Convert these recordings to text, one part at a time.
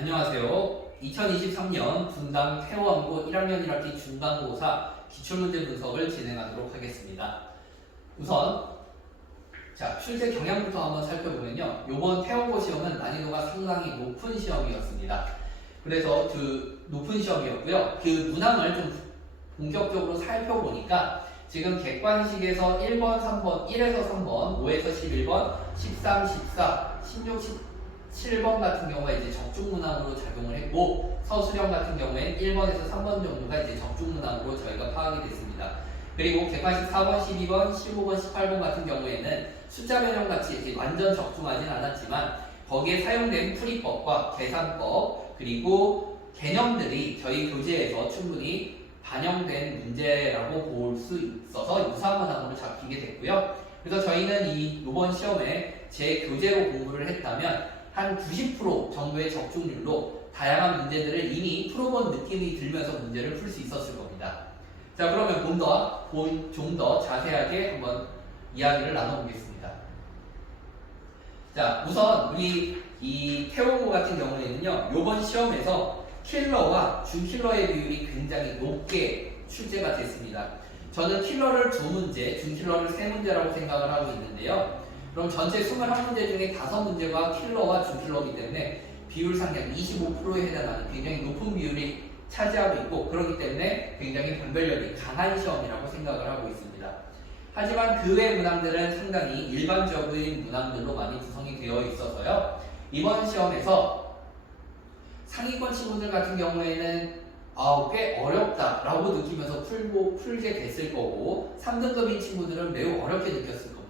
안녕하세요. 2023년 분당 태원고 1학년 1학기 중간고사 기출문제 분석을 진행하도록 하겠습니다. 우선 출제 경향부터 한번 살펴보면요. 이번 태원고 시험은 난이도가 상당히 높은 시험이었습니다. 그래서 높은 시험이었고요. 그 문항을 좀 본격적으로 살펴보니까 지금 객관식에서 1번, 3번, 1에서 3번, 5에서 11번, 13, 14, 16, 17번 같은 경우가 이제 적중문항으로 작용을 했고, 서술형 같은 경우엔 1번에서 3번 정도가 이제 적중문항으로 저희가 파악이 됐습니다. 그리고 객관식 4번, 12번, 15번, 18번 같은 경우에는 숫자 변형 같이 이제 완전 적중하진 않았지만 거기에 사용된 풀이법과 계산법 그리고 개념들이 저희 교재에서 충분히 반영된 문제라고 볼 수 있어서 유사문항으로 잡히게 됐고요. 그래서 저희는 이번 시험에 제 교재로 공부를 했다면 한 90% 정도의 적중률로 다양한 문제들을 이미 풀어본 느낌이 들면서 문제를 풀 수 있었을 겁니다. 자, 그러면 좀 더 자세하게 한번 이야기를 나눠보겠습니다. 자, 우선 우리 이 태원고 같은 경우에는요, 이번 시험에서 킬러와 준킬러의 비율이 굉장히 높게 출제가 됐습니다. 저는 킬러를 2문제, 준킬러를 3문제라고 생각을 하고 있는데요. 그럼 전체 21문제 중에 5문제가 킬러와 준킬러이기 때문에 비율상 약 25%에 해당하는 굉장히 높은 비율이 차지하고 있고, 그렇기 때문에 굉장히 변별력이 강한 시험이라고 생각을 하고 있습니다. 하지만 그 외 문항들은 상당히 일반적인 문항들로 많이 구성이 되어 있어서요. 이번 시험에서 상위권 친구들 같은 경우에는 꽤 어렵다라고 느끼면서 풀게 됐을 거고, 3등급인 친구들은 매우 어렵게 느꼈을 겁니다.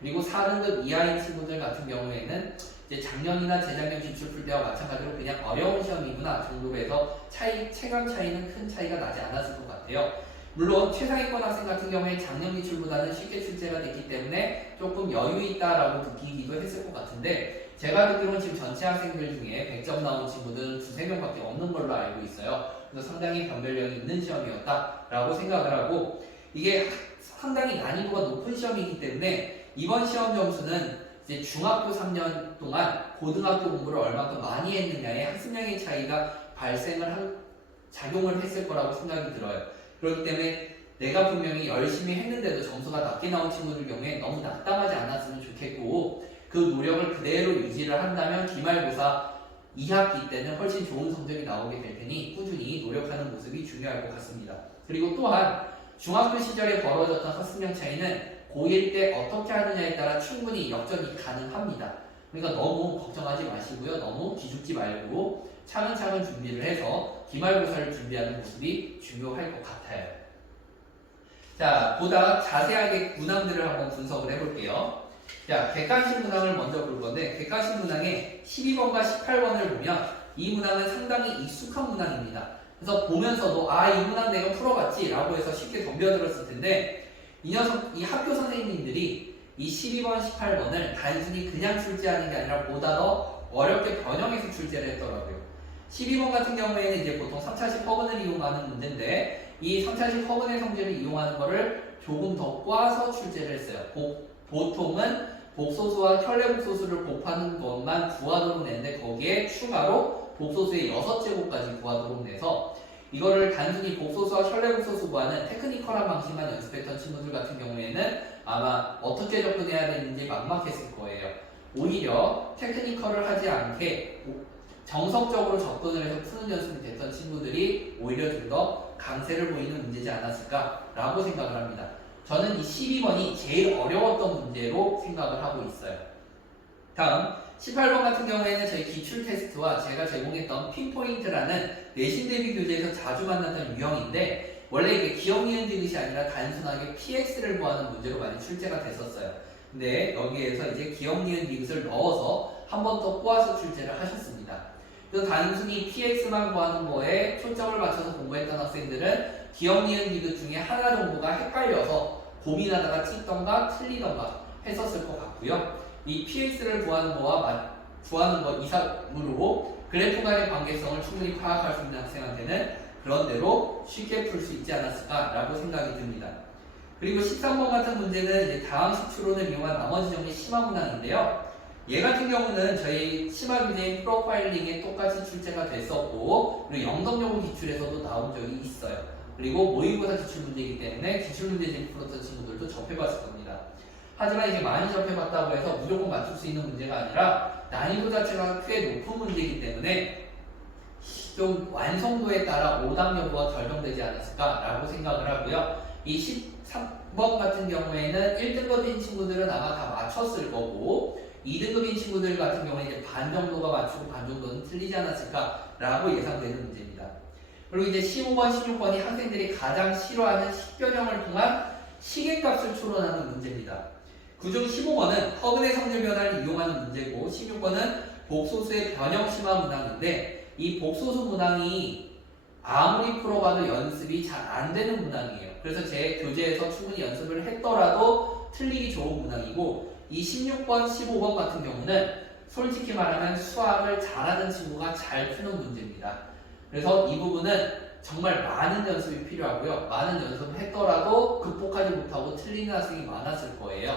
그리고 4등급 이하인 친구들 같은 경우에는 이제 작년이나 재작년 기출 풀 때와 마찬가지로 그냥 어려운 시험이구나 정도로 해서 체감 차이는 큰 차이가 나지 않았을 것 같아요. 물론 최상위권 학생 같은 경우에 작년 기출보다는 쉽게 출제가 됐기 때문에 조금 여유 있다라고 느끼기도 했을 것 같은데, 제가 듣기로는 지금 전체 학생들 중에 100점 나온 친구들은 2~3명밖에 없는 걸로 알고 있어요. 그래서 상당히 변별력이 있는 시험이었다라고 생각을 하고, 이게 상당히 난이도가 높은 시험이기 때문에 이번 시험 점수는 이제 중학교 3년 동안 고등학교 공부를 얼마큼 많이 했느냐의 학습량의 차이가 작용을 했을 거라고 생각이 들어요. 그렇기 때문에 내가 분명히 열심히 했는데도 점수가 낮게 나온 친구들 경우에 너무 낙담하지 않았으면 좋겠고, 그 노력을 그대로 유지를 한다면 기말고사 2학기 때는 훨씬 좋은 성적이 나오게 될 테니 꾸준히 노력하는 모습이 중요할 것 같습니다. 그리고 또한 중학교 시절에 벌어졌던 학습량 차이는 고1 때 어떻게 하느냐에 따라 충분히 역전이 가능합니다. 그러니까 너무 걱정하지 마시고요. 너무 기죽지 말고 차근차근 준비를 해서 기말고사를 준비하는 모습이 중요할 것 같아요. 자, 보다 자세하게 문항들을 한번 분석을 해볼게요. 자, 객관식 문항을 먼저 볼 건데, 객관식 문항의 12번과 18번을 보면 이 문항은 상당히 익숙한 문항입니다. 그래서 보면서도 이 문항 내가 풀어봤지 라고 해서 쉽게 덤벼들었을 텐데, 이 학교 선생님들이 이 12번, 18번을 단순히 그냥 출제하는 게 아니라 보다 더 어렵게 변형해서 출제를 했더라고요. 12번 같은 경우에는 이제 보통 3차식 허근을 이용하는 문제인데, 이 3차식 허근의 성질을 이용하는 거를 조금 더 꽈서 출제를 했어요. 보통은 복소수와 혈례복소수를 곱하는 것만 구하도록 내는데, 거기에 추가로 복소수의 6제곱까지 구하도록 내서 이거를 단순히 복소수와 혈례복소수 구하는 테크니컬한 방식만 연습했던 친구들 같은 경우에는 아마 어떻게 접근해야 되는지 막막했을 거예요. 오히려 테크니컬을 하지 않게 정석적으로 접근을 해서 푸는 연습이 됐던 친구들이 오히려 좀 더 강세를 보이는 문제지 않았을까라고 생각을 합니다. 저는 이 12번이 제일 어려웠던 문제로 생각을 하고 있어요. 다음 18번 같은 경우에는 저희 기출 테스트와 제가 제공했던 핀포인트라는 내신 대비 교재에서 자주 만났던 유형인데, 원래 이게 기억 니은 디귿이 아니라 단순하게 PX를 구하는 문제로 많이 출제가 됐었어요. 근데 여기에서 이제 기억 니은 디귿을 넣어서 한 번 더 꼬아서 출제를 하셨습니다. 그래서 단순히 PX만 구하는 거에 초점을 맞춰서 공부했던 학생들은 기억 니은 디귿 중에 하나 정도가 헷갈려서 고민하다가 찍던가 틀리던가 했었을 것 같고요. 이 PX를 구하는 거 이상으로 그래프 간의 관계성을 충분히 파악할 수 있는 학생한테는 그런 대로 쉽게 풀 수 있지 않았을까라고 생각이 듭니다. 그리고 13번 같은 문제는 이제 다항식 추론을 이용한 나머지 정리 심화 문항인데요. 얘 같은 경우는 저희 심화 규제인 프로파일링에 똑같이 출제가 됐었고, 그리고 영덕여고 기출에서도 나온 적이 있어요. 그리고 모의고사 기출 문제이기 때문에 기출 문제집 풀었던 친구들도 접해봤을 겁니다. 하지만 이제 많이 접해봤다고 해서 무조건 맞출 수 있는 문제가 아니라 난이도 자체가 꽤 높은 문제이기 때문에 좀 완성도에 따라 오답 여부가 결정되지 않았을까라고 생각을 하고요. 이 13번 같은 경우에는 1등급인 친구들은 아마 다 맞췄을 거고, 2등급인 친구들 같은 경우에 이제 반 정도가 맞추고 반 정도는 틀리지 않았을까라고 예상되는 문제입니다. 그리고 이제 15번, 16번이 학생들이 가장 싫어하는 식변형을 통한 시계값을 추론하는 문제입니다. 그중 15번은 허근의 성질 변화를 이용하는 문제고, 16번은 복소수의 변형 심화 문항인데, 이 복소수 문항이 아무리 풀어봐도 연습이 잘 안 되는 문항이에요. 그래서 제 교재에서 충분히 연습을 했더라도 틀리기 좋은 문항이고, 이 16번, 15번 같은 경우는 솔직히 말하면 수학을 잘하는 친구가 잘 푸는 문제입니다. 그래서 이 부분은 정말 많은 연습이 필요하고요. 많은 연습을 했더라도 극복하지 못하고 틀리는 학생이 많았을 거예요.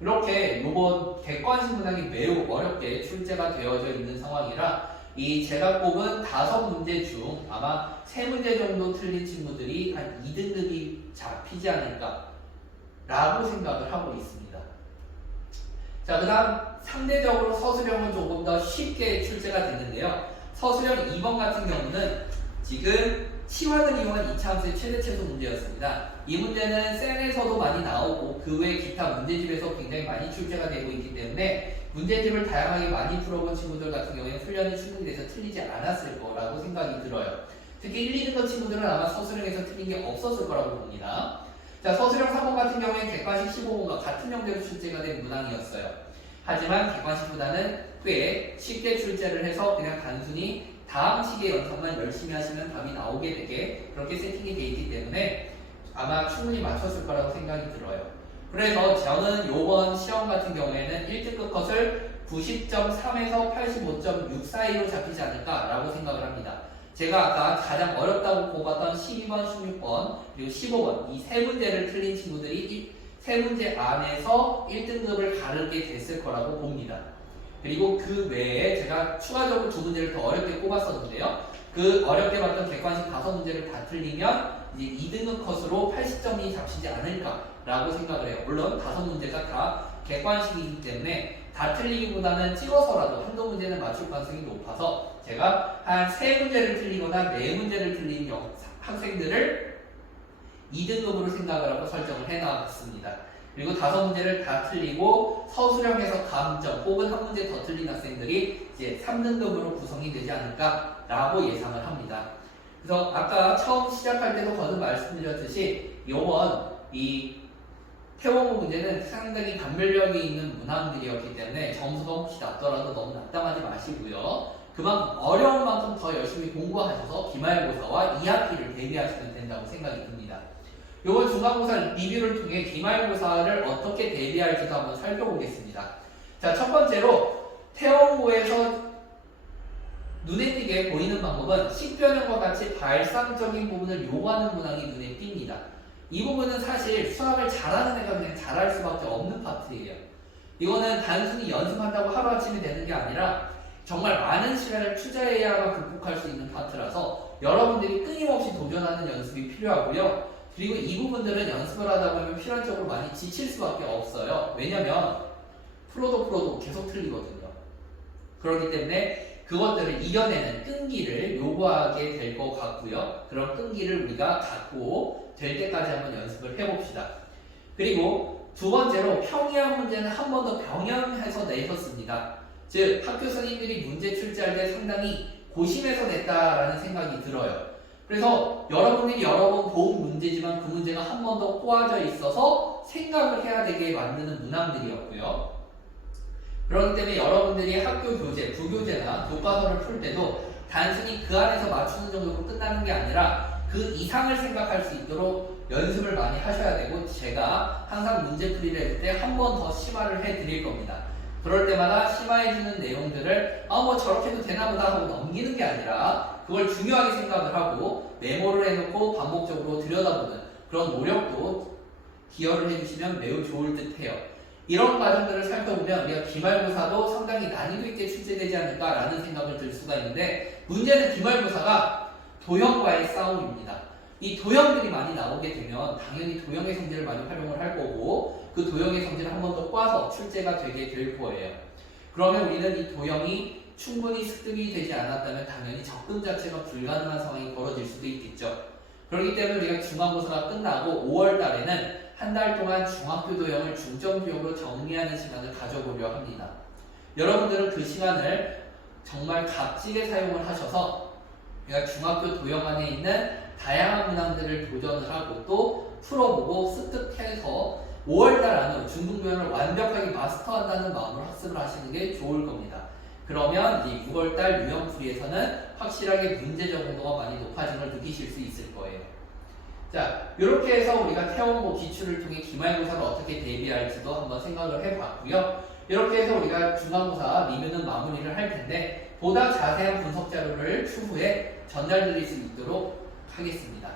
이렇게 이번 객관식 문항이 매우 어렵게 출제가 되어져 있는 상황이라 이 제가 꼽은 5문제 중 아마 3문제 정도 틀린 친구들이 한 2등급이 잡히지 않을까 라고 생각을 하고 있습니다. 자, 그 다음 상대적으로 서술형은 조금 더 쉽게 출제가 됐는데요. 서술형 2번 같은 경우는 지금 치환을 이용한 2차 함수의 최대 최소 문제였습니다. 이 문제는 쌤에서도 많이 나오고 그 외 기타 문제집에서 굉장히 많이 출제가 되고 있기 때문에 문제집을 다양하게 많이 풀어본 친구들 같은 경우에는 훈련이 충분히 돼서 틀리지 않았을 거라고 생각이 들어요. 특히 1, 2등급 친구들은 아마 서술형에서 틀린 게 없었을 거라고 봅니다. 자, 서술형 3번 같은 경우에는 객관식 15번과 같은 형태로 출제가 된 문항이었어요. 하지만 객관식보다는 꽤 쉽게 출제를 해서 그냥 단순히 다음 시기의 연습만 열심히 하시면 답이 나오게 되게 그렇게 세팅이 되어 있기 때문에 아마 충분히 맞췄을 거라고 생각이 들어요. 그래서 저는 이번 시험 같은 경우에는 1등급 컷을 90.3에서 85.6 사이로 잡히지 않을까라고 생각을 합니다. 제가 아까 가장 어렵다고 꼽았던 12번, 16번, 그리고 15번 이 세 문제를 틀린 친구들이 세 문제 안에서 1등급을 가르게 됐을 거라고 봅니다. 그리고 그 외에 제가 추가적으로 2문제를 더 어렵게 꼽았었는데요. 그 어렵게 봤던 객관식 5문제를 다 틀리면 이제 2등급 컷으로 80점이 잡히지 않을까라고 생각을 해요. 물론 5문제가 다 객관식이기 때문에 다 틀리기보다는 찍어서라도 한두 문제는 맞출 가능성이 높아서 제가 한 3문제를 틀리거나 4문제를 틀린 학생들을 2등급으로 생각을 하고 설정을 해놨습니다. 그리고 5문제를 다 틀리고 서술형에서 감점 혹은 한 문제 더 틀린 학생들이 이제 3등급으로 구성이 되지 않을까라고 예상을 합니다. 그래서 아까 처음 시작할 때도 거듭 말씀드렸듯이 이번 이 태워보 문제는 상당히 감별력이 있는 문항들이었기 때문에 점수가 혹시 낮더라도 너무 낙담하지 마시고요. 그만큼 어려운 만큼 더 열심히 공부하셔서 기말고사와 2학기를 대비하시면 된다고 생각이 듭니다. 이번 중간고사 리뷰를 통해 기말고사를 어떻게 대비할지도 한번 살펴보겠습니다. 자, 첫 번째로 태원고에서 눈에 띄게 보이는 방법은 식변형과 같이 발상적인 부분을 요구하는 문항이 눈에 띕니다. 이 부분은 사실 수학을 잘하는 애가 그냥 잘할 수밖에 없는 파트예요. 이거는 단순히 연습한다고 하루아침에 되는 게 아니라 정말 많은 시간을 투자해야만 극복할 수 있는 파트라서 여러분들이 끊임없이 도전하는 연습이 필요하고요. 그리고 이 부분들은 연습을 하다 보면 필연적으로 많이 지칠 수밖에 없어요. 왜냐면 풀어도 계속 틀리거든요. 그렇기 때문에 그것들을 이겨내는 끈기를 요구하게 될 것 같고요. 그런 끈기를 우리가 갖고 될 때까지 한번 연습을 해봅시다. 그리고 두 번째로 평이한 문제는 한 번 더 병행해서 내셨습니다. 즉 학교 선생님들이 문제 출제할 때 상당히 고심해서 냈다라는 생각이 들어요. 그래서 여러분들이 여러 번 본 문제지만 그 문제가 한 번 더 꼬아져 있어서 생각을 해야 되게 만드는 문항들이었고요. 그렇기 때문에 여러분들이 학교 교재, 부교재나 교과서를 풀 때도 단순히 그 안에서 맞추는 정도로 끝나는 게 아니라 그 이상을 생각할 수 있도록 연습을 많이 하셔야 되고 제가 항상 문제풀이를 할 때 한 번 더 심화를 해드릴 겁니다. 그럴 때마다 심화해주는 내용들을 뭐 저렇게 해도 되나보다 하고 넘기는 게 아니라 그걸 중요하게 생각을 하고 메모를 해놓고 반복적으로 들여다보는 그런 노력도 기여를 해주시면 매우 좋을 듯 해요. 이런 과정들을 살펴보면 우리가 기말고사도 상당히 난이도 있게 출제되지 않을까라는 생각을 들 수가 있는데, 문제는 기말고사가 도형과의 싸움입니다. 이 도형들이 많이 나오게 되면 당연히 도형의 성질을 많이 활용을 할 거고, 그 도형의 성질을 한 번 더 꽈서 출제가 되게 될 거예요. 그러면 우리는 이 도형이 충분히 습득이 되지 않았다면 당연히 접근 자체가 불가능한 상황이 벌어질 수도 있겠죠. 그렇기 때문에 우리가 중간고사가 끝나고 5월 달에는 한 달 동안 중학교 도형을 중점적으로 정리하는 시간을 가져보려 합니다. 여러분들은 그 시간을 정말 값지게 사용을 하셔서 우리가 중학교 도형 안에 있는 다양한 문항들을 도전을 하고 또 풀어보고 습득해서 5월달 안으로 중등도형을 완벽하게 마스터한다는 마음으로 학습을 하시는 게 좋을 겁니다. 그러면 이 6월달 유형풀이에서는 확실하게 문제 적응도가 많이 높아진 걸 느끼실 수 있을 거예요. 자, 이렇게 해서 우리가 태원고 기출을 통해 기말고사를 어떻게 대비할지도 한번 생각을 해봤고요. 이렇게 해서 우리가 중간고사 리뷰는 마무리를 할 텐데, 보다 자세한 분석 자료를 추후에 전달드릴 수 있도록 하겠습니다.